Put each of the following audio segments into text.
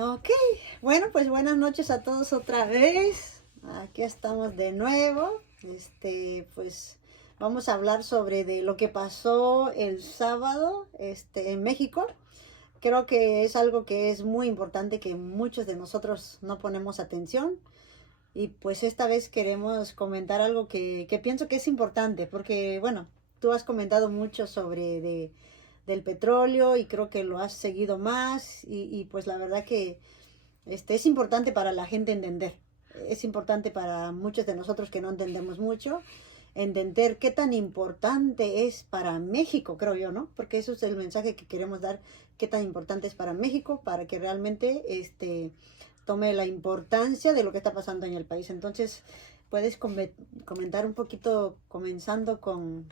Ok, bueno, pues buenas noches a todos otra vez. Aquí estamos de nuevo. Pues vamos a hablar sobre de lo que pasó el sábado, en México. Creo que es algo que es muy importante que muchos de nosotros no ponemos atención. Y pues esta vez queremos comentar algo que pienso que es importante, porque bueno, tú has comentado mucho sobre del petróleo y creo que lo has seguido más y pues la verdad que es importante para la gente entender. Es importante para muchos de nosotros que no entendemos mucho, entender qué tan importante es para México, creo yo, ¿no? Porque eso es el mensaje que queremos dar, qué tan importante es para México, para que realmente tome la importancia de lo que está pasando en el país. Entonces, puedes comentar un poquito, comenzando con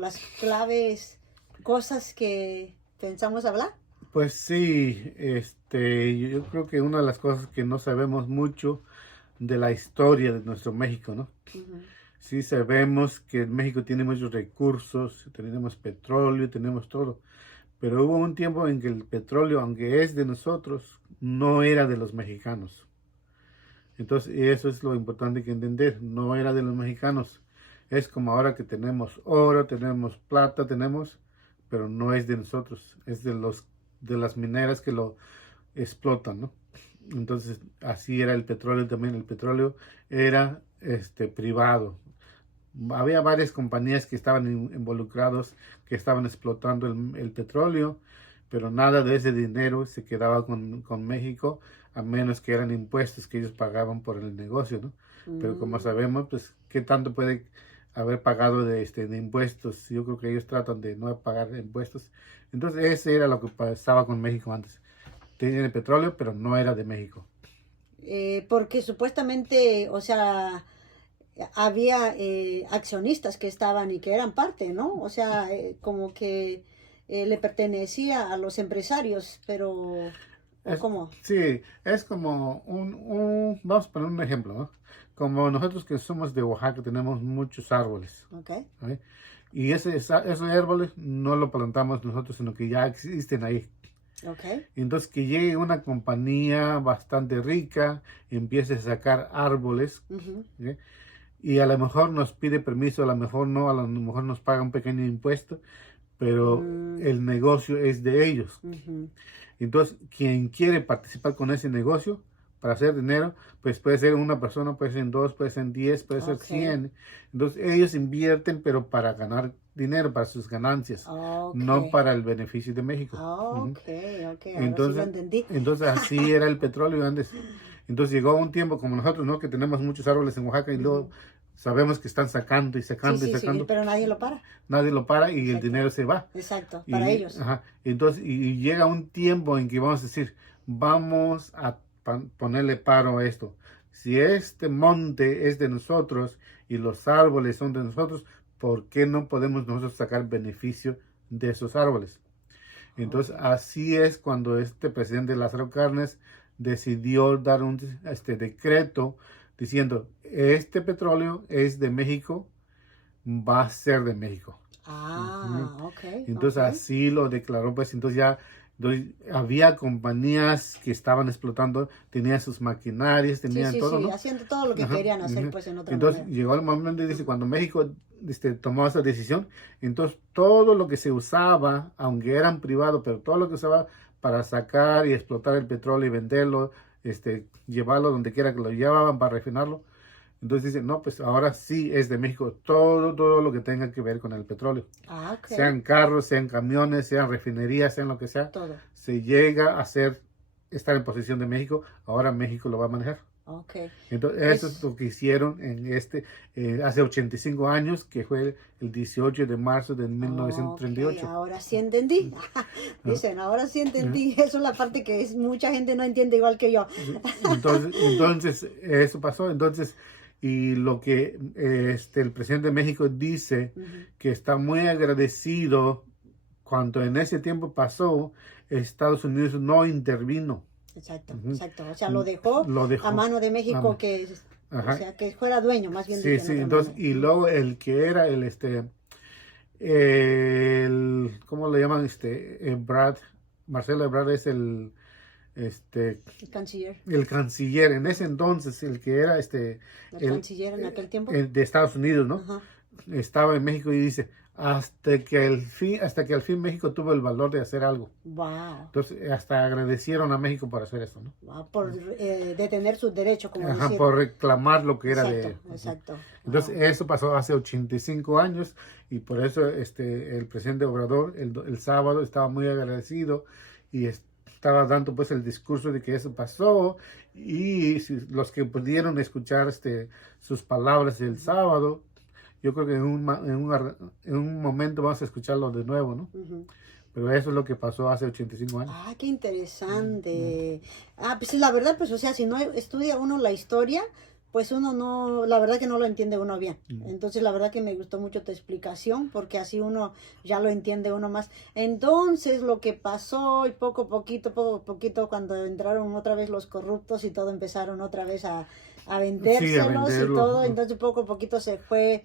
las claves, cosas que pensamos hablar. Pues sí, yo creo que una de las cosas que no sabemos mucho de la historia de nuestro México, ¿no? Ujú. Sí sabemos que México tiene muchos recursos, tenemos petróleo, tenemos todo, pero hubo un tiempo en que el petróleo, aunque es de nosotros, no era de los mexicanos. Entonces, eso es lo importante que entender, no era de los mexicanos. Es como ahora que tenemos oro, tenemos plata, pero no es de nosotros, es de las mineras que lo explotan, ¿no? Entonces, así era el petróleo también. El petróleo era privado. Había varias compañías que estaban involucrados, que estaban explotando el petróleo, pero nada de ese dinero se quedaba con México, a menos que eran impuestos que ellos pagaban por el negocio, ¿no? Pero como Mm. sabemos, pues, ¿qué tanto puede haber pagado de impuestos? Yo creo que ellos tratan de no pagar impuestos. Entonces, ese era lo que pasaba con México antes. Tenía el petróleo, pero no era de México. Porque supuestamente, o sea, había accionistas que estaban y que eran parte, ¿no? O sea, como que le pertenecía a los empresarios, pero, ¿o Es, cómo? sí, es como vamos a poner un ejemplo, ¿no? Como nosotros que somos de Oaxaca tenemos muchos árboles, Ok, ¿ok? Y esos árboles no lo plantamos nosotros, sino que ya existen ahí. ok. Entonces que llegue una compañía bastante rica, empiece a sacar árboles, Ujú. ¿ok? Y a lo mejor nos pide permiso, a lo mejor no, a lo mejor nos paga un pequeño impuesto, pero Mm, el negocio es de ellos. ujú. Entonces, quien quiere participar con ese negocio para hacer dinero, pues puede ser una persona, puede ser dos, puede ser 10, puede ser Ok, 100. Entonces, ellos invierten, pero para ganar dinero, para sus ganancias, ok, no para el beneficio de México. Ujú. ok, ok, ahora sí lo Entonces, entendí. entonces así era el petróleo antes. Entonces llegó un tiempo como nosotros, ¿no? Que tenemos muchos árboles en Oaxaca y luego Ujú. sabemos que están sacando y Sí, sacando y sí, sí, sacando. pero nadie lo para. Nadie lo para y el Exacto, dinero se va. exacto, para Y, ellos. ajá, entonces, y llega un tiempo en que vamos a decir, vamos a ponerle paro a esto. Si este monte es de nosotros y los árboles son de nosotros, ¿por qué no podemos nosotros sacar beneficio de esos árboles? Ok. Entonces, así es cuando este presidente Lázaro Cárdenas decidió dar un decreto diciendo, este petróleo es de México, va a ser de México. Ujú. Ah, ok, ok. Entonces así lo declaró, pues entonces ya había compañías que estaban explotando, tenían sus maquinarias, Sí, tenían sí, todo, sí, ¿no? haciendo todo lo que Ajá, querían hacer, ujú. pues, en otra Entonces manera. llegó el momento, dice, cuando México tomó esa decisión, entonces todo lo que se usaba, aunque eran privados, pero todo lo que usaba para sacar y explotar el petróleo y venderlo, llevarlo donde quiera que lo llevaban para refinarlo, entonces dicen, no, pues ahora sí es de México todo lo que tenga que ver con el petróleo. Ah, ok, Sean carros, sean camiones, sean refinerías, sean lo que sea, todo. se llega a estar en posesión de México, ahora México lo va a manejar. Ok. Entonces, eso es Es, lo que hicieron hace 85 años, que fue el 18 de marzo de ok, 1938. ahora sí entendí. ¿No? Dicen, ahora sí entendí. Eso es la parte que mucha gente no entiende igual que yo. Entonces, eso pasó. Entonces, y lo que el presidente de México dice Ujú. que está muy agradecido cuando en ese tiempo pasó, Estados Unidos no intervino. Exacto, Ujú. exacto. O sea, lo dejó Lo a dejó. mano de México Am- que, o Ajá. sea, que fuera dueño, más bien Sí, dicho, en sí. otra Entonces, manera. y Ujú. luego el que era ¿cómo le llaman? Brad, Marcelo Ebrard es El canciller. el canciller, en ese entonces, el que era El canciller en aquel tiempo. de Estados Unidos, ¿no? Ajá. Estaba en México y dice, hasta que al fin México tuvo el valor de hacer algo. Wow. Entonces, hasta agradecieron a México por hacer eso, ¿no? Wow, por detener sus derechos, como Ajá, decir. por reclamar lo que era Exacto, de... exacto. Entonces, Wow. eso pasó hace 85 años y por eso el presidente Obrador el sábado estaba muy agradecido y estaba dando pues el discurso de que eso pasó y los que pudieron escuchar sus palabras el sábado, yo creo que en un momento vamos a escucharlo de nuevo, ¿no? Ujú. Pero eso es lo que pasó hace 85 años. Ah, qué interesante. Ah, pues sí, la verdad, pues, o sea, si no estudia uno la historia, pues uno no, la verdad que no lo entiende uno bien. Entonces, la verdad que me gustó mucho tu explicación, porque así uno ya lo entiende uno más. Entonces, lo que pasó, y poco a poquito, cuando entraron otra vez los corruptos y todo, empezaron otra vez a vendérselos y venderlos, todo, ¿no? entonces poco a poquito se fue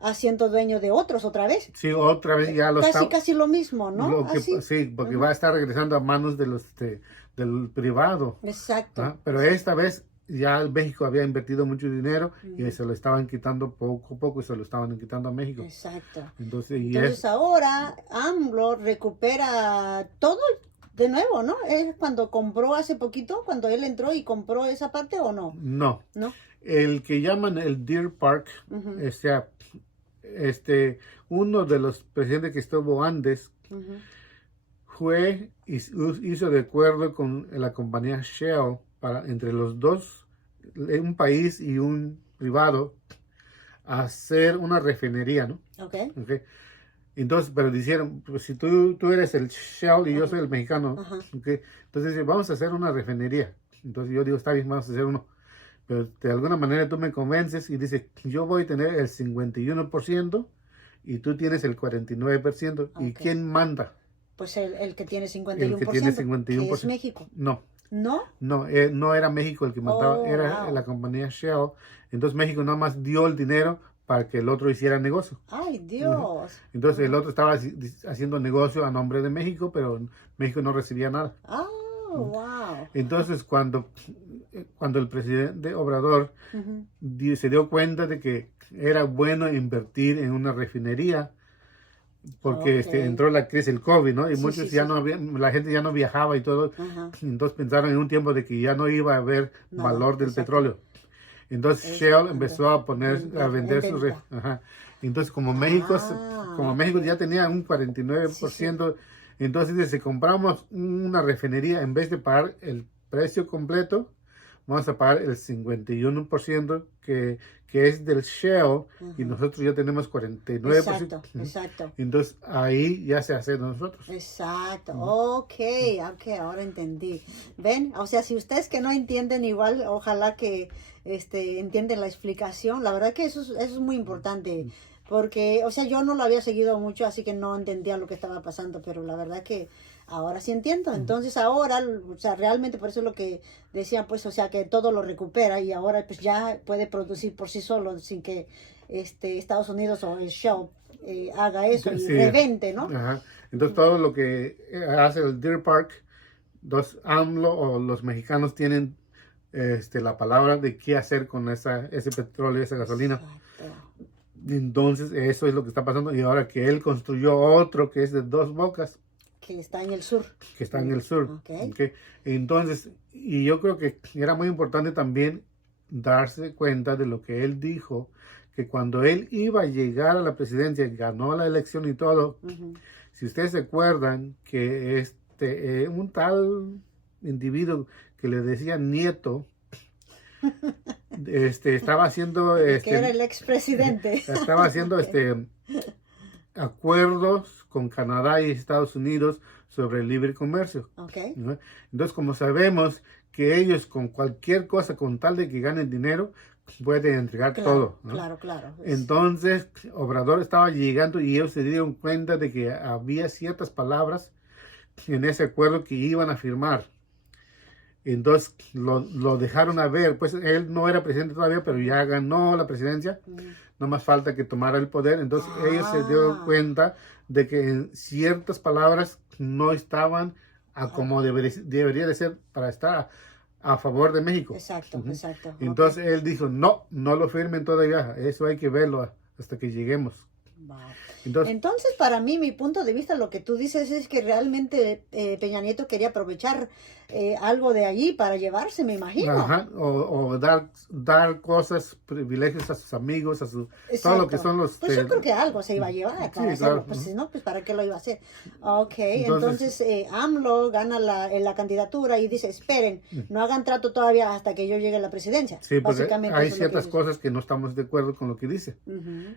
haciendo dueño de otros otra vez. Sí, otra vez ya lo Casi lo mismo, ¿no? Así. Sí, porque va a estar regresando a manos de del privado. Exacto. ¿Ah? Pero esta vez ya México había invertido mucho dinero y se lo estaban quitando poco a poco y se lo estaban quitando a México. Exacto. Entonces, ahora AMLO recupera todo de nuevo, ¿no? Es cuando compró hace poquito, cuando él entró y compró esa parte, ¿o no? no. ¿No? El que llaman el Deer Park, Ujú, uno de los presidentes que estuvo antes ujú. fue y hizo de acuerdo con la compañía Shell entre los dos, un país y un privado, hacer una refinería, ¿no? Okay. Okay. Entonces, pero dijeron, pues si tú eres el Shell y yo Ajá. soy el mexicano, Ajá. okay. Entonces vamos a hacer una refinería. Entonces yo digo, está bien, vamos a hacer uno. Pero de alguna manera tú me convences y dices, yo voy a tener el 51% y tú tienes el 49%. ¿Y Ok. quién manda? Pues el que tiene 51%, El que tiene 51%. que es México. No, ¿No? no era México el que mandaba, Oh, era wow. la compañía Shell. Entonces México nada más dio el dinero para que el otro hiciera negocio. Ay, Dios. Entonces el otro estaba haciendo negocio a nombre de México, pero México no recibía nada. Oh, wow. Entonces cuando el presidente Obrador Ujú. se dio cuenta de que era bueno invertir en una refinería, porque Ok. entró la crisis del COVID, ¿no? Y Sí, muchos sí, ya sí. no la gente ya no viajaba y todo. Ajá. Entonces pensaron en un tiempo de que ya no iba a haber Nada, valor del exacto. petróleo. Entonces Es Shell empezó a vender en sus venta. ajá. Entonces como Ah, México ok. ya tenía un 49%, entonces dice, si compramos una refinería, en vez de pagar el precio completo, vamos a pagar el 51% que es del Shell y Ujú. nosotros ya tenemos 49%. Exacto, exacto. Entonces ahí ya se hace de nosotros. Exacto, ok, ahora entendí. ¿Ven? O sea, si ustedes que no entienden igual, ojalá que entienden la explicación. La verdad que eso es muy importante, porque, o sea, yo no lo había seguido mucho, así que no entendía lo que estaba pasando, pero la verdad que ahora sí entiendo. Entonces ahora, o sea, realmente por eso es lo que decían, pues, o sea, que todo lo recupera y ahora pues ya puede producir por sí solo sin que Estados Unidos o el Shell haga eso y Sí, revente, ¿no? ajá. Entonces todo lo que hace el Deer Park, los AMLO o los mexicanos tienen la palabra de qué hacer con ese petróleo, esa gasolina. Exacto. Entonces eso es lo que está pasando y ahora que él construyó otro que es de Dos Bocas, Que está en el sur. que está en el sur. Ok. ¿Okay? Entonces, y yo creo que era muy importante también darse cuenta de lo que él dijo, que cuando él iba a llegar a la presidencia, ganó la elección y todo, Ujú. si ustedes se acuerdan que un tal individuo que le decía Nieto, estaba haciendo Que era el expresidente. estaba haciendo Ok. acuerdos con Canadá y Estados Unidos sobre el libre comercio, Ok. ¿no? Entonces, como sabemos que ellos con cualquier cosa, con tal de que ganen dinero, pueden entregar Claro, todo, ¿no? claro. Entonces, Obrador estaba llegando y ellos se dieron cuenta de que había ciertas palabras en ese acuerdo que iban a firmar. Entonces, lo dejaron a ver. Pues él no era presidente todavía, pero ya ganó la presidencia. No más falta que tomara el poder. Entonces, ellos se dieron cuenta de que ciertas palabras no estaban a como debería de ser para estar a favor de México. Exacto, exacto. Entonces él dijo, no lo firmen todavía, eso hay que verlo hasta que lleguemos. Wow. Entonces, para mí, mi punto de vista, lo que tú dices es que realmente Peña Nieto quería aprovechar algo de allí para llevarse, me imagino. Ajá, o dar cosas, privilegios a sus amigos, todo lo que son los... Pues yo creo que algo se iba a llevar para hacerlo, claro. Pues si no, pues ¿para qué lo iba a hacer? Ok, entonces AMLO gana la candidatura y dice, esperen, no hagan trato todavía hasta que yo llegue a la presidencia. Sí, porque hay ciertas cosas que no estamos de acuerdo con lo que dice.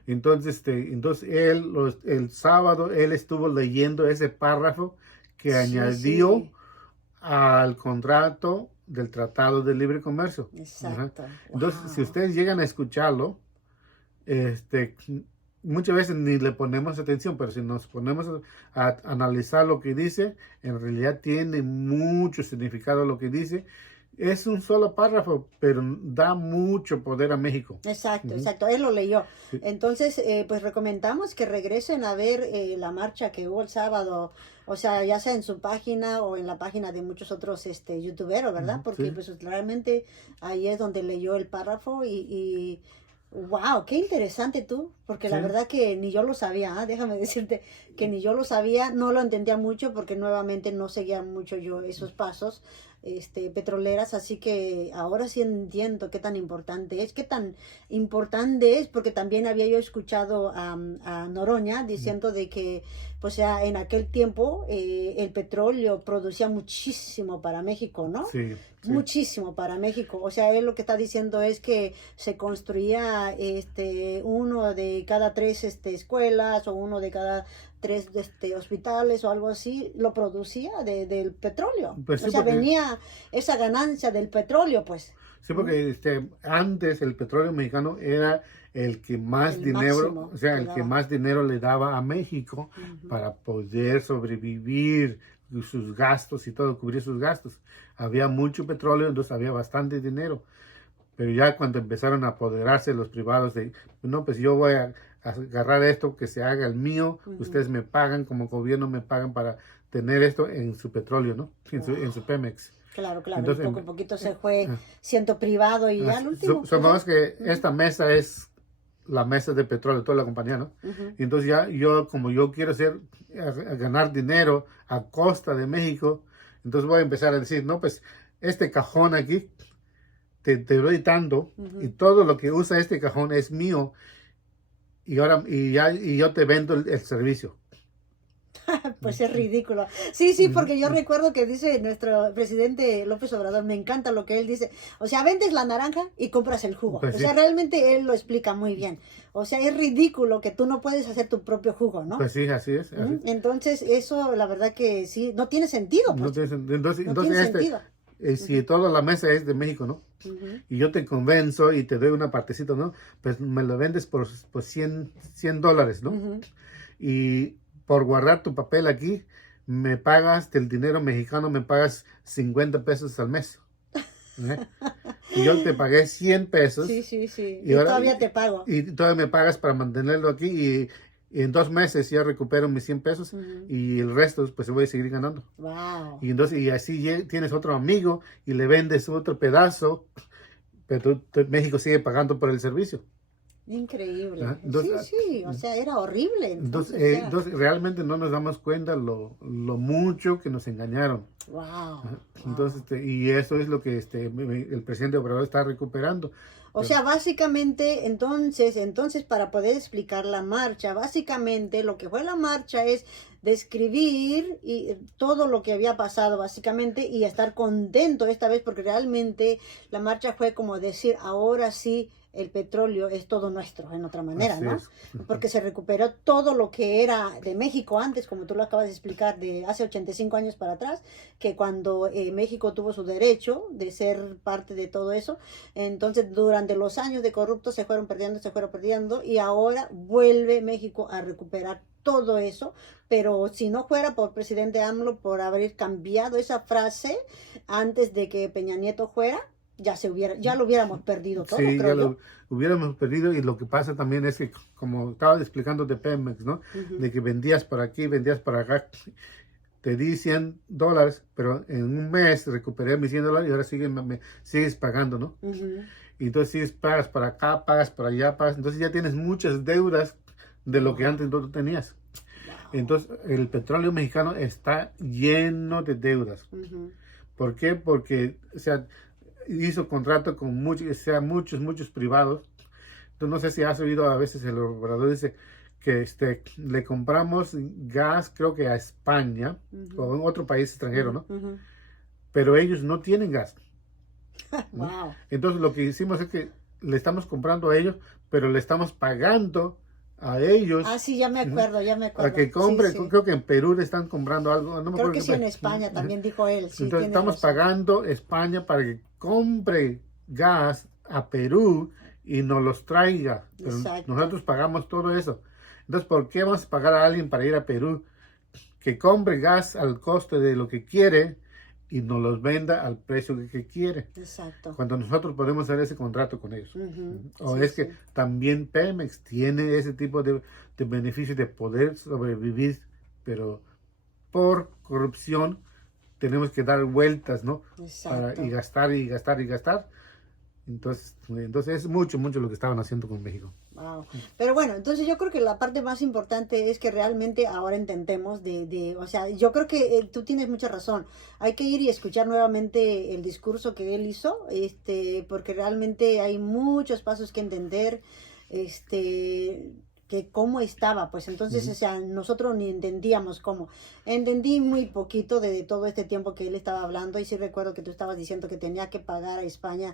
Entonces el sábado él estuvo leyendo ese párrafo que añadió al contrato del Tratado de Libre Comercio. Exacto. Entonces, si ustedes llegan a escucharlo, muchas veces ni le ponemos atención, pero si nos ponemos a analizar lo que dice, en realidad tiene mucho significado lo que dice. Es un solo párrafo, pero da mucho poder a México. Exacto, exacto. Él lo leyó. Sí. Entonces, pues recomendamos que regresen a ver la marcha que hubo el sábado, o sea, ya sea en su página o en la página de muchos otros youtuberos, ¿verdad? Porque pues realmente ahí es donde leyó el párrafo y wow, qué interesante tú, porque la verdad que ni yo lo sabía, déjame decirte que ni yo lo sabía, no lo entendía mucho porque nuevamente no seguía mucho yo esos pasos petroleras, así que ahora sí entiendo qué tan importante es, porque también había yo escuchado a Noroña diciendo de que, pues ya en aquel tiempo el petróleo producía muchísimo para México, ¿no? Sí. Muchísimo para México, o sea, él lo que está diciendo es que se construía uno de cada 3 escuelas o uno de cada 3 hospitales o algo así, lo producía del petróleo. Pues sí, o sea, venía esa ganancia del petróleo, pues. Sí, porque antes el petróleo mexicano era el que más dinero, el que más dinero le daba a México para poder sobrevivir, sus gastos y todo, cubrir sus gastos. Había mucho petróleo, entonces había bastante dinero. Pero ya cuando empezaron a apoderarse los privados de, no, pues yo voy a agarrar esto, que se haga el mío, ustedes me pagan, como gobierno me pagan para tener esto en su petróleo, ¿no? En su Pemex. Claro, entonces, poco a poquito se fue siendo privado y ya al último. Supongamos que esta mesa es la mesa de petróleo, toda la compañía, ¿no? Y entonces ya como yo quiero ganar dinero a costa de México, entonces voy a empezar a decir, no, pues este cajón aquí te doy tanto y todo lo que usa este cajón es mío y yo te vendo el servicio. Pues es ridículo. Sí, porque yo recuerdo que dice nuestro presidente López Obrador, me encanta lo que él dice, o sea, vendes la naranja y compras el jugo. Pues o sea, realmente él lo explica muy bien. O sea, es ridículo que tú no puedes hacer tu propio jugo, ¿no? Pues sí, así es. Entonces, eso la verdad que sí, no tiene sentido. Pues. No tiene sentido. Si toda la mesa es de México, ¿no? Y yo te convenzo y te doy una partecita, ¿no? Pues me lo vendes por $100, ¿no? Y por guardar tu papel aquí, me pagas del dinero mexicano, me pagas 50 pesos al mes. Y yo te pagué 100 pesos. Sí. Y todavía te pago. Y todavía me pagas para mantenerlo aquí y en 2 meses ya recupero mis 100 pesos y el resto pues voy a seguir ganando. Wow. Y así tienes otro amigo y le vendes otro pedazo, pero México sigue pagando por el servicio. Increíble. Entonces, sí, o sea, era horrible. Entonces, realmente no nos damos cuenta lo mucho que nos engañaron. Wow. Entonces, y eso es lo que el presidente Obrador está recuperando. O sea, básicamente, entonces, para poder explicar la marcha, básicamente lo que fue la marcha es describir todo lo que había pasado, básicamente, y estar contento esta vez, porque realmente la marcha fue como decir, ahora sí, el petróleo es todo nuestro, en otra manera, Así ¿no? es. Porque se recuperó todo lo que era de México antes, como tú lo acabas de explicar, de hace 85 años para atrás, que cuando México tuvo su derecho de ser parte de todo eso, entonces durante los años de corruptos se fueron perdiendo, y ahora vuelve México a recuperar todo eso, pero si no fuera por presidente AMLO, por haber cambiado esa frase antes de que Peña Nieto fuera, ya lo hubiéramos perdido todo, sí, creo yo. Lo hubiéramos perdido, y lo que pasa también es que, como estaba explicando de Pemex, ¿no? De que vendías por aquí, vendías por acá. te di $100, pero en un mes recuperé mis $100 y ahora sigues pagando, ¿no? Ujú. Y entonces sigues, pagas para acá, pagas para allá, pagas. Entonces ya tienes muchas deudas de lo que Wow. antes no tenías. Wow. Entonces el petróleo mexicano está lleno de deudas. Ujú. ¿Por qué? Porque, o sea, hizo contrato con muchos privados. Entonces, no sé si has oído, a veces el operador dice que le compramos gas, creo que a España o Ujú. en otro país extranjero, Ujú. ¿no? Ujú. Pero ellos no tienen gas, ¿no? Wow. Entonces, lo que hicimos es que le estamos comprando a ellos, pero le estamos pagando a ellos, Ah, sí, ya me ¿no? acuerdo, ya me Para acuerdo. que Sí, compren. sí. Creo que en Perú le están comprando algo, no me Creo acuerdo que qué sí, en país. España también dijo él. Sí, Entonces, tienes estamos razón. pagando a España para que compre gas a Perú y nos los traiga. Pero Exacto. nosotros pagamos todo eso. Entonces, ¿por qué vamos a pagar a alguien para ir a Perú que compre gas al coste de lo que quiere y nos los venda al precio que quiere? Exacto. Cuando nosotros podemos hacer ese contrato con ellos. Ujú. O Sí, es que sí. también Pemex tiene ese tipo de beneficios de poder sobrevivir, pero por corrupción tenemos que dar vueltas, ¿no? Y Exacto. gastar y gastar y gastar. Entonces es mucho lo que estaban haciendo con México. Wow. Pero bueno, entonces yo creo que la parte más importante es que realmente ahora entendemos o sea, yo creo que tú tienes mucha razón. Hay que ir y escuchar nuevamente el discurso que él hizo, porque realmente hay muchos pasos que entender, este, que cómo estaba, pues entonces, o Ujú. sea, nosotros ni entendíamos cómo. Entendí muy poquito de todo este tiempo que él estaba hablando y sí recuerdo que tú estabas diciendo que tenía que pagar a España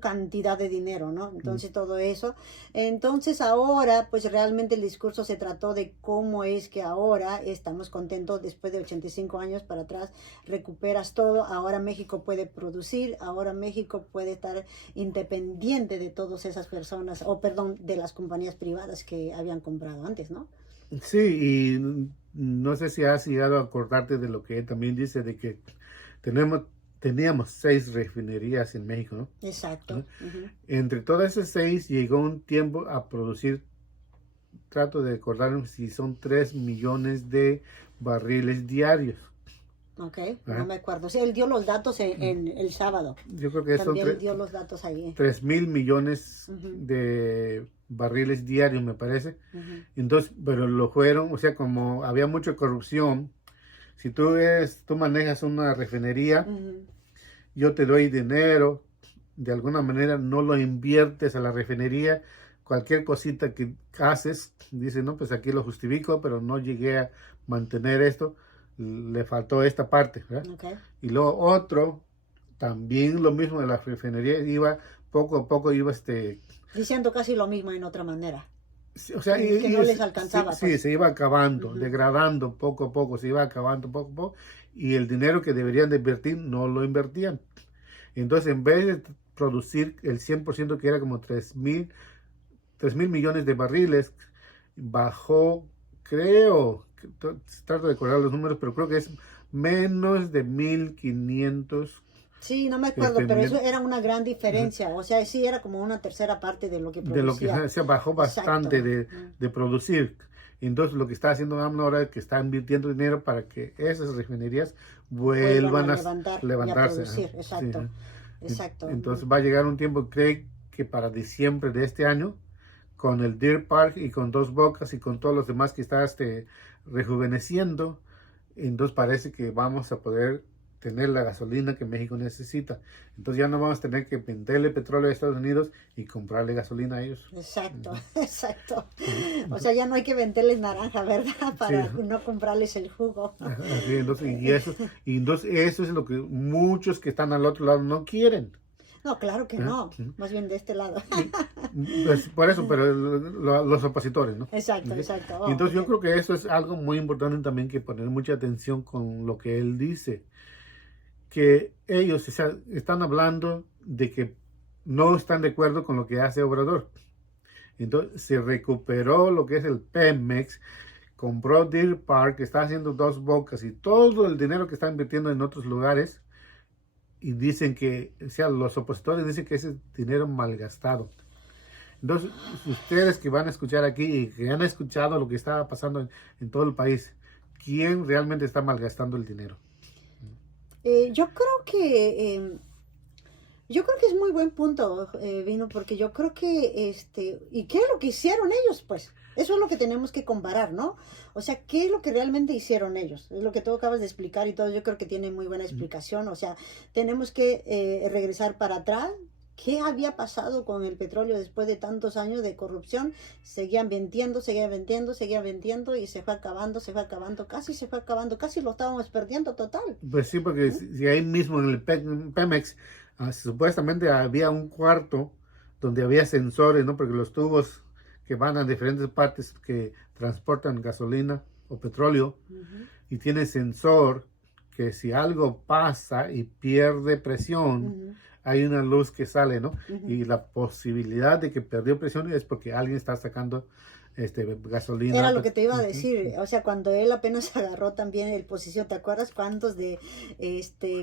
cantidad de dinero, ¿no? Ujú. Entonces todo eso. Entonces ahora, pues realmente el discurso se trató de cómo es que ahora estamos contentos después de 85 años para atrás, recuperas todo, ahora México puede producir, ahora México puede estar independiente de todas esas personas, o perdón, de las compañías privadas que habían comprado antes, ¿no? Sí, y no sé si has llegado a acordarte de lo que él también dice, de que tenemos, teníamos 6 refinerías en México, ¿no? Exacto. ¿No? Ujú. Entre todas esas 6 llegó un tiempo a producir, trato de acordarme si son 3 millones de barriles diarios. Ok, no ¿Ah? me acuerdo. Sí, él dio los datos en el sábado. Yo creo que son También dio los datos ahí. 3.000 millones Ujú, de barriles diarios, me parece. ujú, Entonces, pero lo fueron, o sea, como había mucha corrupción, si tú manejas una refinería, ujú. yo te doy dinero, de alguna manera no lo inviertes a la refinería, cualquier cosita que haces, dice, no, pues aquí lo justifico, pero no llegué a mantener esto, le faltó esta parte, ¿verdad? Ok. Y luego otro, también lo mismo de la refinería, iba poco a poco, Diciendo casi lo mismo en otra manera. o sea, Que no les sí, alcanzaba, sí, pues. se iba acabando, Ujú. degradando poco a poco, se iba acabando poco a poco, y el dinero que deberían de invertir no lo invertían. Entonces, en vez de producir el 100% que era como 3.000 millones de barriles, bajó, creo, trato de recordar los números, pero creo que es menos de 1.500 Sí, no me acuerdo, pero eso millones. era una gran diferencia. O sea, sí era como una tercera parte de lo que De lo que producía. se bajó bastante Exacto. de producir. Entonces lo que está haciendo AMLO ahora es que está invirtiendo dinero para que esas refinerías Vuelvan a vuelvan a levantar y a levantarse. Ajá. producir. Sí, Exacto. ajá. Exacto. Entonces va a llegar un tiempo, creo que para diciembre de este año, con el Deer Park y con Dos Bocas y con todos los demás que está rejuveneciendo, entonces parece que vamos a poder tener la gasolina que México necesita. Entonces ya no vamos a tener que venderle petróleo a Estados Unidos y comprarle gasolina a ellos. Exacto. Ujú, Exacto. O ujú. sea, ya no hay que venderles naranja, ¿verdad? Sí, Para no comprarles el jugo. así, entonces eso es lo que muchos que están al otro lado no quieren. No, claro que ¿Eh? no. Más bien de este lado. Y, pues, por eso, pero los opositores, ¿no? Exacto, ¿Ok? exacto. Y Oh, entonces yo ok. creo que eso es algo muy importante también, que poner mucha atención con lo que él dice, que ellos, o sea, están hablando de que no están de acuerdo con lo que hace Obrador. Entonces se recuperó lo que es el Pemex, compró Deer Park, está haciendo Dos Bocas y todo el dinero que está invirtiendo en otros lugares, y dicen que, o sea, los opositores dicen que ese dinero malgastado. Entonces, ustedes que van a escuchar aquí y que han escuchado lo que estaba pasando en todo el país, quién realmente está malgastando el dinero. Yo creo que es muy buen punto, Vino, porque yo creo que, ¿y qué es lo que hicieron ellos? Pues eso es lo que tenemos que comparar, ¿no? O sea, ¿qué es lo que realmente hicieron ellos? Es lo que tú acabas de explicar y todo, yo creo que tiene muy buena explicación. O sea, tenemos que regresar para atrás. ¿Qué había pasado con el petróleo después de tantos años de corrupción? Seguían vendiendo y se fue acabando, casi se fue acabando, casi lo estábamos perdiendo total. Pues sí, porque si ahí mismo en el Pemex, supuestamente había un cuarto donde había sensores, ¿no? Porque los tubos que van a diferentes partes que transportan gasolina o petróleo, y tiene sensor que si algo pasa y pierde presión, hay una luz que sale, ¿no? Y la posibilidad de que perdió presión es porque alguien está sacando gasolina. Era lo que te iba a decir, o sea, cuando él apenas agarró también el posición, ¿te acuerdas cuántos de,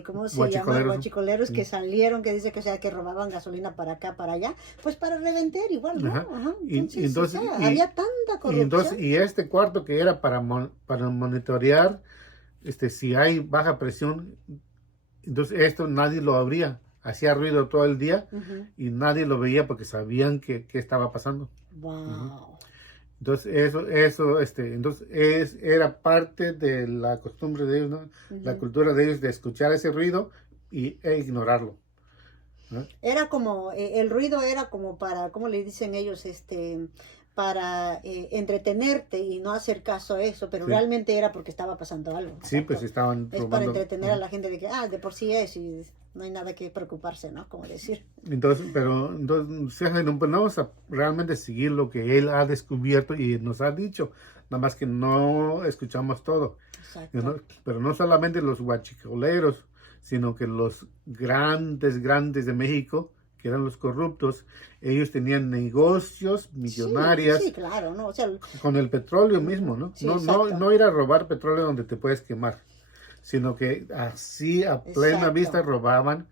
¿cómo se llama? Guachicoleros que salieron, que dice que, o sea, que robaban gasolina para acá, para allá, pues para revender igual, ¿no? Ajá. Entonces, o sea, había tanta corrupción. Y este cuarto que era para monitorear, si hay baja presión, entonces esto nadie lo abría, hacía ruido todo el día y nadie lo veía porque sabían que estaba pasando. Wow. Entonces era parte de la costumbre de ellos, ¿no? La cultura de ellos de escuchar ese ruido e ignorarlo, ¿no? Era como, el ruido era como para, ¿cómo le dicen ellos? Para entretenerte y no hacer caso a eso, pero realmente era porque estaba pasando algo. Sí, ¿cierto? pues estaban Es para entretener a la gente de que, de por sí es y no hay nada que preocuparse, ¿no? Como decir. Entonces, no vamos a realmente seguir lo que él ha descubierto y nos ha dicho, nada más que no escuchamos todo. Exacto. ¿No? Pero no solamente los guachicoleros, sino que los grandes de México, que eran los corruptos, ellos tenían negocios millonarias. Sí, claro, ¿no? O sea, con el petróleo mismo, ¿no? Sí, no ir a robar petróleo donde te puedes quemar, sino que así a plena vista robaban.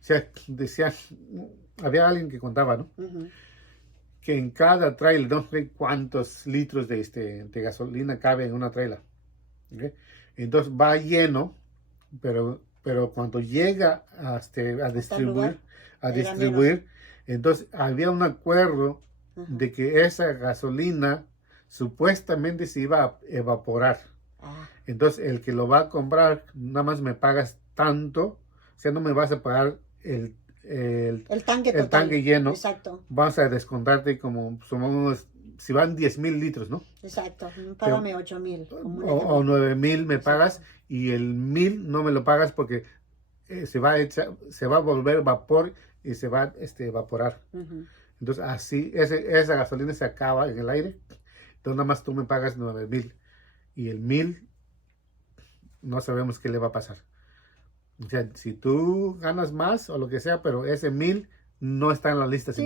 O sea, decía, había alguien que contaba, ¿no? Que en cada trailer, no sé cuántos litros de gasolina cabe en una trailer. ¿Okay? Entonces va lleno, pero cuando llega a distribuir, entonces había un acuerdo de que esa gasolina supuestamente se iba a evaporar. Entonces el que lo va a comprar, nada más me pagas tanto, o sea, no me vas a pagar el tanque lleno. Exacto. Vas a descontarte como, somos, si van 10,000 litros, ¿no? Exacto, págame 8,000. O 9,000 me pagas y el 1,000 no me lo pagas porque se va a volver vapor y se va a evaporar. Entonces así, esa gasolina se acaba en el aire. Entonces nada más tú me pagas 9,000 y el 1,000 no sabemos qué le va a pasar. O sea, si tú ganas más o lo que sea, pero ese 1,000 no está en la lista. Sí,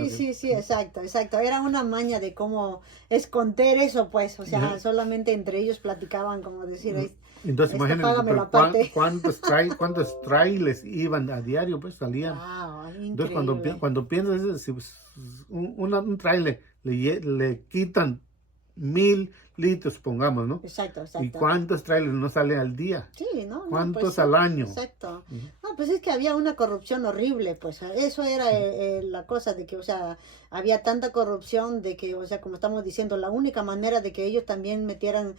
exacto. Era una maña de cómo esconder eso, pues, o sea, solamente entre ellos platicaban, como decir, entonces imagínate cuántos trailers iban a diario, pues salían. Wow, entonces cuando piensas, si un trailer le quitan 1,000 litros, pongamos, ¿no? Exacto. ¿Y cuántos trailers no salen al día? Sí, ¿no? ¿Cuántos pues, al año? Exacto. No, pues es que había una corrupción horrible, pues eso era la cosa de que, o sea, había tanta corrupción de que, o sea, como estamos diciendo, la única manera de que ellos también metieran,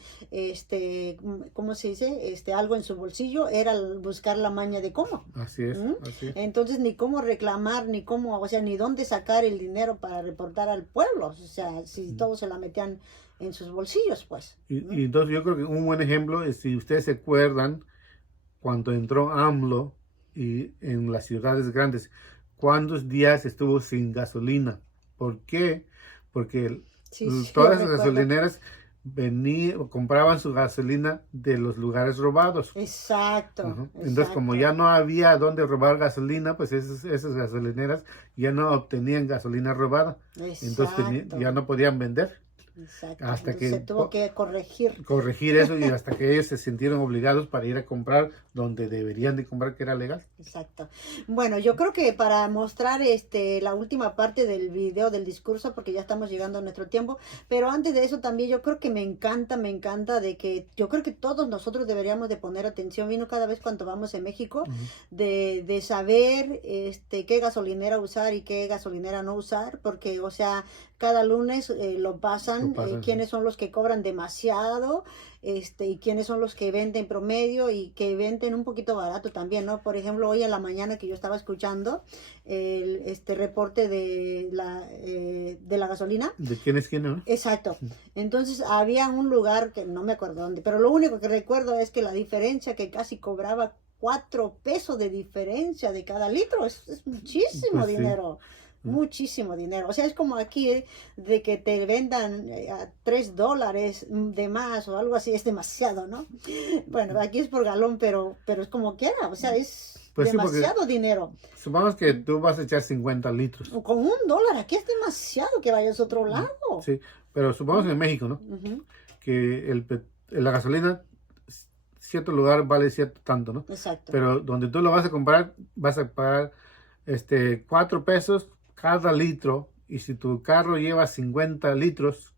¿cómo se dice? Algo en su bolsillo era buscar la maña de cómo. Así es, así es. Entonces, ni cómo reclamar, ni cómo, o sea, ni dónde sacar el dinero para reportar al pueblo, o sea, si todos se la metían en sus bolsillos, pues. Y entonces yo creo que un buen ejemplo es, si ustedes se acuerdan, cuando entró AMLO y en las ciudades grandes, ¿cuántos días estuvo sin gasolina? ¿Por qué? Porque todas las gasolineras compraban su gasolina de los lugares robados. Exacto. Entonces, como ya no había dónde robar gasolina, pues esas gasolineras ya no obtenían gasolina robada. Entonces ya no podían vender. Exacto. hasta Entonces, se que tuvo que corregir eso y hasta que ellos se sintieron obligados para ir a comprar donde deberían de comprar, que era legal. Exacto. Bueno, yo creo que para mostrar la última parte del video, del discurso, porque ya estamos llegando a nuestro tiempo, pero antes de eso también yo creo que me encanta de que yo creo que todos nosotros deberíamos de poner atención, vino cada vez cuando vamos en México, de saber qué gasolinera usar y qué gasolinera no usar, porque, o sea, cada lunes lo pasan, quiénes son los que cobran demasiado, y quiénes son los que venden promedio y que venden un poquito barato también, ¿no? Por ejemplo, hoy en la mañana que yo estaba escuchando el reporte de la gasolina. ¿De quién es quién, no? Exacto. Entonces había un lugar que no me acuerdo dónde, pero lo único que recuerdo es que la diferencia que casi cobraba 4 pesos de diferencia de cada litro, es muchísimo Pues sí. dinero. Muchísimo dinero. O sea, es como aquí, de que te vendan a $3 de más o algo así, es demasiado, ¿no? Bueno, aquí es por galón, pero es como quiera, o sea, es Pues sí, demasiado dinero. Supongamos que tú vas a echar 50 litros. Con $1, aquí es demasiado que vayas a otro lado. Sí, pero supongamos en México, ¿no? Que la gasolina, cierto lugar vale cierto tanto, ¿no? Exacto. Pero donde tú lo vas a comprar, vas a pagar 4 pesos cada litro. Y si tu carro lleva 50 litros,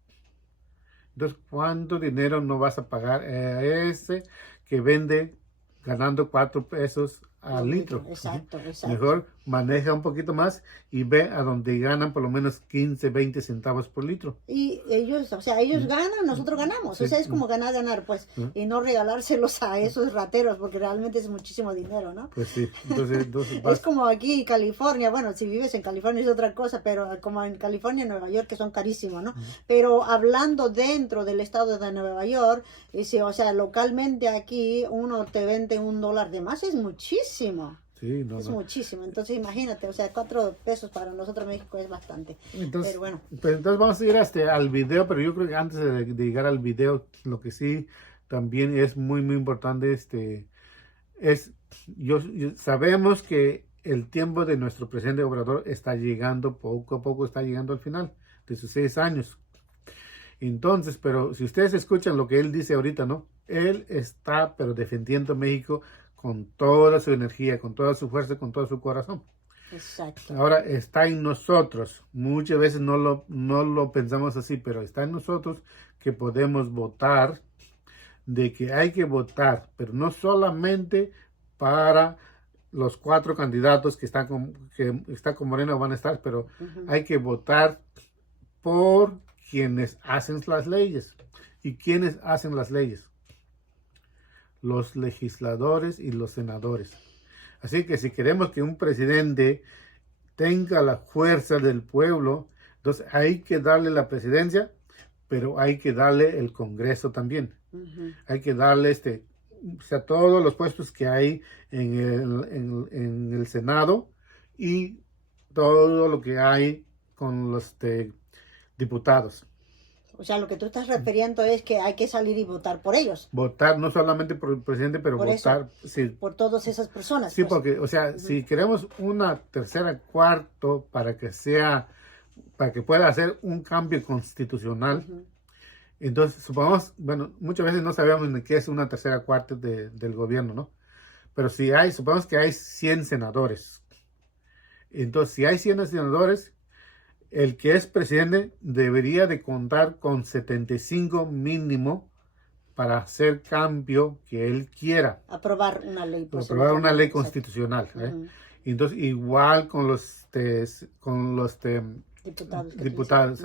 entonces, ¿cuánto dinero no vas a pagar a ese que vende ganando 4 pesos al litro? Exacto. Mejor maneja un poquito más y ve a donde ganan por lo menos 15, 20 centavos por litro. Y ellos, o sea, ellos ganan, nosotros ganamos. Sí. O sea, es como ganar, pues, y no regalárselos a esos rateros, porque realmente es muchísimo dinero, ¿no? Pues sí, entonces es como aquí California, bueno, si vives en California es otra cosa, pero como en California y Nueva York, que son carísimos, ¿no? Pero hablando dentro del estado de Nueva York, o sea, localmente aquí uno te vende $1 de más, es muchísimo. Sí, es muchísimo. Entonces imagínate, o sea, 4 pesos para nosotros en México es bastante. Entonces, pero bueno. Pues entonces vamos a ir al video, pero yo creo que antes de llegar al video, lo que sí también es muy, muy importante, sabemos que el tiempo de nuestro presidente Obrador está llegando, poco a poco está llegando al final de sus 6 años. Entonces, pero si ustedes escuchan lo que él dice ahorita, ¿no? Él está, pero defendiendo a México con toda su energía, con toda su fuerza, con todo su corazón. Exacto. Ahora está en nosotros. Muchas veces no lo pensamos así, pero está en nosotros que podemos votar, de que hay que votar, pero no solamente para los 4 candidatos que están con Morena van a estar, pero hay que votar por quienes hacen las leyes. ¿Y quiénes hacen las leyes? Los legisladores y los senadores. Así que si queremos que un presidente tenga la fuerza del pueblo, entonces hay que darle la presidencia, pero hay que darle el Congreso también. Hay que darle o sea, todos los puestos que hay en el Senado y todo lo que hay con los diputados. O sea, lo que tú estás refiriendo es que hay que salir y votar por ellos. Votar no solamente por el presidente, pero por votar por todas esas personas. Sí, pues. porque, o sea, si queremos una tercera, cuarto para que pueda hacer un cambio constitucional, entonces supongamos, bueno, muchas veces no sabemos ni qué es una tercera, cuarta del gobierno, ¿no? Pero supongamos que hay 100 senadores. Entonces, si hay 100 senadores, el que es presidente debería de contar con 75 mínimo para hacer cambio que él quiera. Aprobar una ley. Pues, aprobar una ley constitucional. Entonces, igual con los diputados.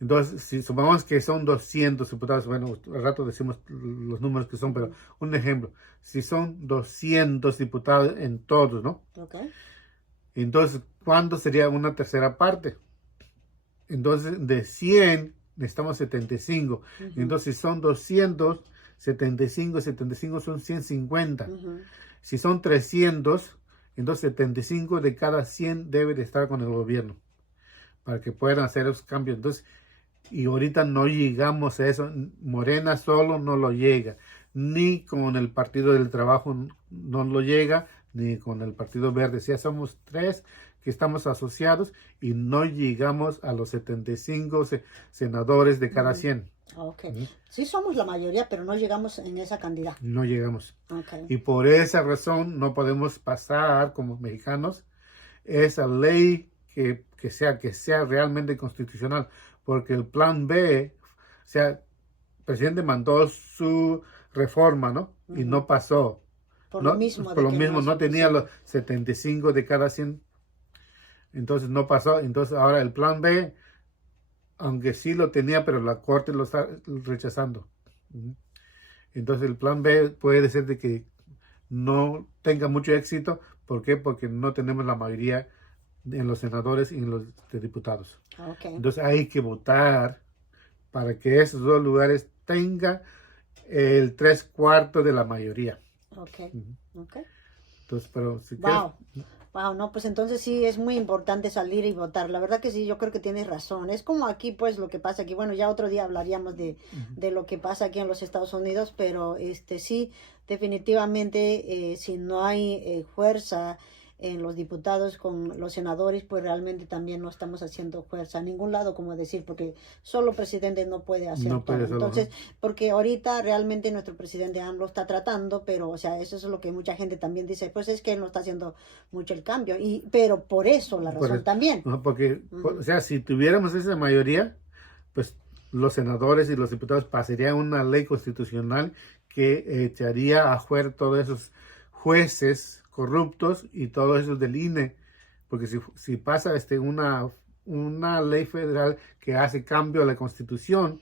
Entonces, si supongamos que son 200 diputados, bueno, al rato decimos los números que son, pero un ejemplo, si son 200 diputados en todos, ¿no? Okay. Entonces, ¿cuándo sería una tercera parte? Entonces, de 100 necesitamos 75. Entonces, si son 200, 75 son 150. Si son 300, entonces 75 de cada 100 debe de estar con el gobierno para que puedan hacer esos cambios. Entonces, y ahorita no llegamos a eso. Morena solo no lo llega. Ni con el Partido del Trabajo no lo llega. ni con el Partido Verde. Ya somos 3 que estamos asociados y no llegamos a los 75 senadores de cada 100. Ok. Sí somos la mayoría, pero no llegamos en esa cantidad. No llegamos. Okay. Y por esa razón no podemos pasar como mexicanos esa ley que sea realmente constitucional, porque el plan B, o sea, el presidente mandó su reforma, ¿no? Y no pasó. Por no, lo mismo. Por lo mismo, no tenía los 75 de cada 100. Entonces no pasó. Entonces ahora el plan B, aunque sí lo tenía, pero la corte lo está rechazando. Entonces el plan B puede ser de que no tenga mucho éxito. ¿Por qué? Porque no tenemos la mayoría en los senadores y en los diputados. Okay. Entonces hay que votar para que esos 2 lugares tengan el 3/4 de la mayoría. Ok. Entonces, pero si Wow, no, pues entonces sí es muy importante salir y votar. La verdad que sí, yo creo que tienes razón. Es como aquí, pues, lo que pasa aquí. Bueno, ya otro día hablaríamos de lo que pasa aquí en los Estados Unidos, pero sí, definitivamente, si no hay fuerza en los diputados con los senadores, pues realmente también no estamos haciendo fuerza a ningún lado, como decir, porque solo presidente no puede hacer todo. Entonces, porque ahorita realmente nuestro presidente AMLO está tratando, pero, o sea, eso es lo que mucha gente también dice, pues es que él no está haciendo mucho el cambio, pero por eso la razón también. Porque, o sea, si tuviéramos esa mayoría, pues los senadores y los diputados pasarían una ley constitucional que echaría afuera todos esos jueces corruptos y todo eso del INE, porque si pasa una ley federal que hace cambio a la Constitución,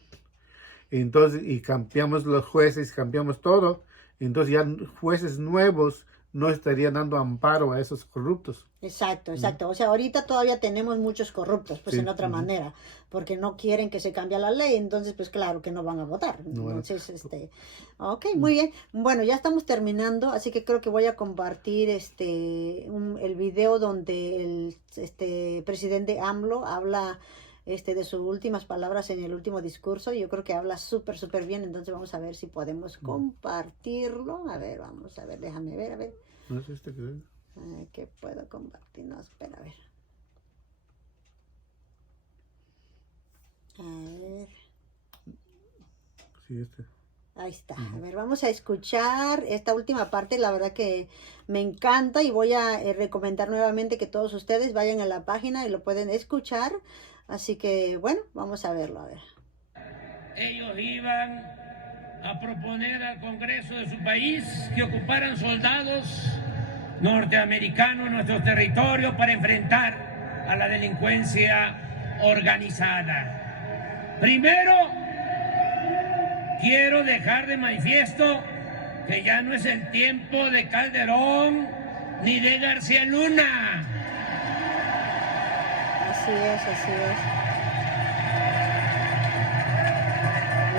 entonces, y cambiamos los jueces, cambiamos todo, entonces ya jueces nuevos no estarían dando amparo a esos corruptos. Exacto. O sea, ahorita todavía tenemos muchos corruptos, pues en otra manera, porque no quieren que se cambie la ley, entonces pues claro que no van a votar. Entonces, ok, muy bien. Bueno, ya estamos terminando, así que creo que voy a compartir el video donde el presidente AMLO habla de sus últimas palabras en el último discurso. Yo creo que habla súper bien, entonces vamos a ver si podemos compartirlo. A ver, vamos a ver, déjame ver, a ver. ¿No es que ¿Qué puedo compartir? No, espera, a ver. A ver. Sí, Ahí está. A ver, vamos a escuchar esta última parte. La verdad que me encanta y voy a recomendar nuevamente que todos ustedes vayan a la página y lo pueden escuchar. Así que, bueno, vamos a verlo, a ver. Ellos iban a proponer al Congreso de su país que ocuparan soldados norteamericanos en nuestro territorio para enfrentar a la delincuencia organizada. Primero, quiero dejar de manifiesto que ya no es el tiempo de Calderón ni de García Luna. Así es.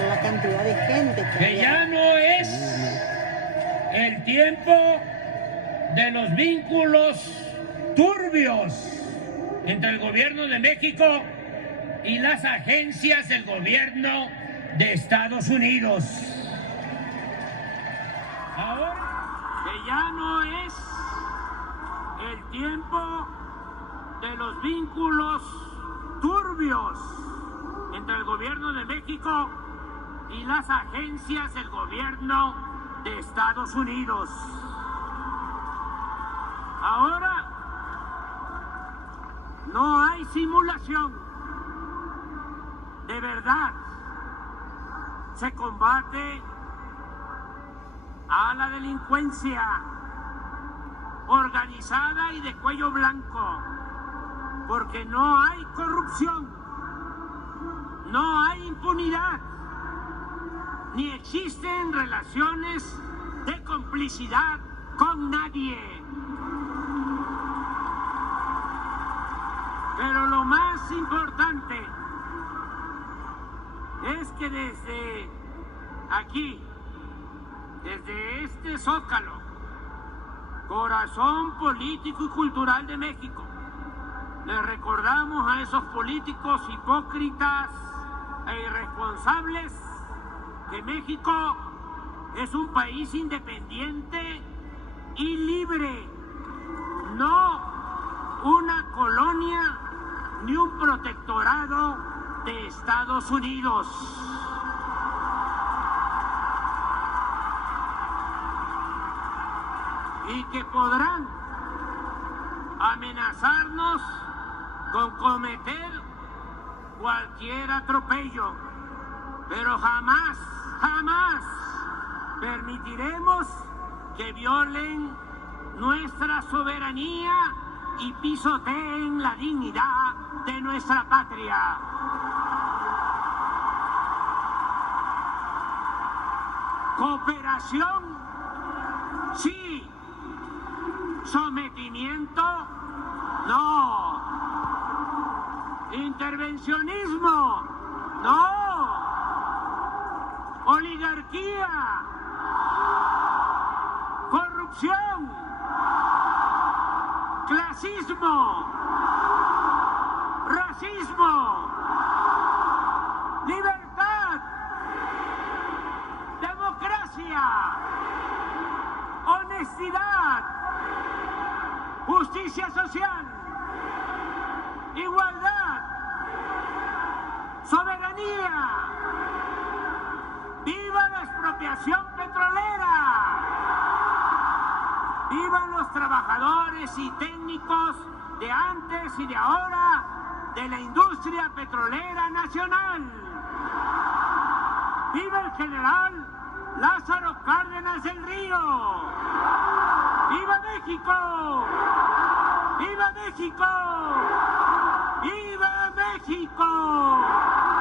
La cantidad de gente que ya no es el tiempo de los vínculos turbios entre el gobierno de México y las agencias del gobierno de Estados Unidos. Ahora que ya no es el tiempo de los vínculos turbios entre el gobierno de México y las agencias del gobierno de Estados Unidos. Ahora no hay simulación. De verdad se combate a la delincuencia organizada y de cuello blanco, porque no hay corrupción, no hay impunidad, ni existen relaciones de complicidad con nadie. Pero lo más importante es que desde aquí, desde este Zócalo, corazón político y cultural de México, le recordamos a esos políticos hipócritas e irresponsables que México es un país independiente y libre, no una colonia ni un protectorado de Estados Unidos. Y que podrán amenazarnos con cometer cualquier atropello, pero jamás, jamás permitiremos que violen nuestra soberanía y pisoteen la dignidad de nuestra patria. Cooperación, sí. Sometimiento, no. Intervencionismo, no. Oligarquía, corrupción, clasismo, racismo, libertad, democracia, honestidad, justicia social, igualdad, soberanía. ¡Viva la expropiación petrolera! ¡Vivan los trabajadores y técnicos de antes y de ahora de la industria petrolera nacional! ¡Viva el general Lázaro Cárdenas del Río! ¡Viva México! ¡Viva México! ¡Viva México!